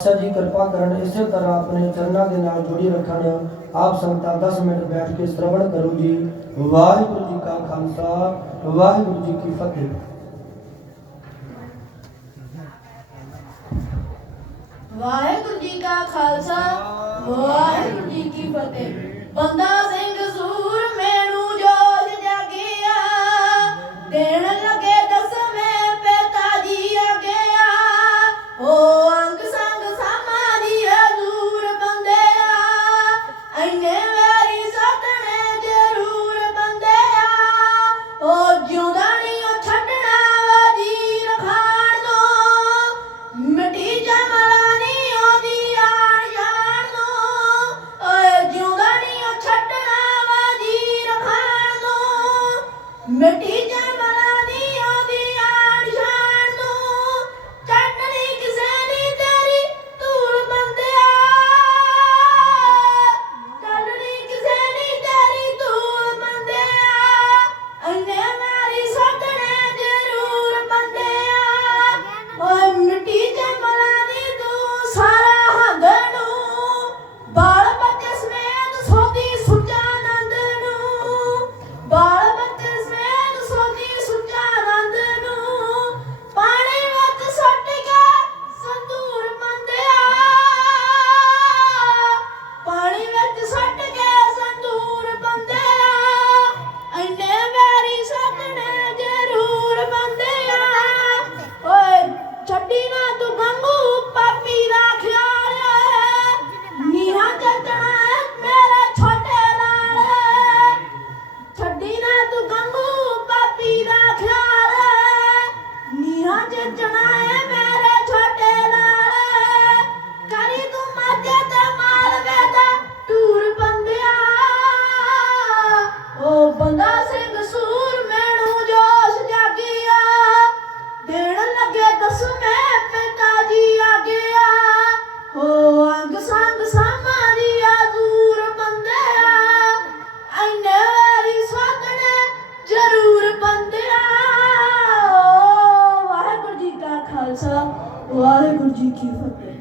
जी, कृपा कर इसे तरह अपने चरणा के नाल जुड़ी रखन। आप संत दस मिनट बैठ के श्रवण करो जी। वाहगुरु जी का खालसा, वाहगुरु जी की फतेह। वाहेगुरु जी का खालसा, वाहेगुरु जी की फतेह। बंदा ਕਸੂਰ ਮੈਨੂੰ ਜੋਸ਼ ਜਾਗਿਆ। ਦੇਣ ਲੱਗੇ ਦਸ ਮੈਂ ਪਿਤਾ ਜੀ ਆ ਗਿਆ। ਹੋ ਅੰਗ ਸੰਗ ਸਮਾਰੀ ਆ ਦੂਰ ਬੰਦਿਆ। ਐਨੇ ਵਾਰੀ ਸਵਾਦਣੇ ਜ਼ਰੂਰ ਬੰਦਿਆ। ਵਾਹਿਗੁਰੂ ਜੀ ਕਾ ਖਾਲਸਾ, ਵਾਹਿਗੁਰੂ ਜੀ ਕੀ ਫਤਿਹ।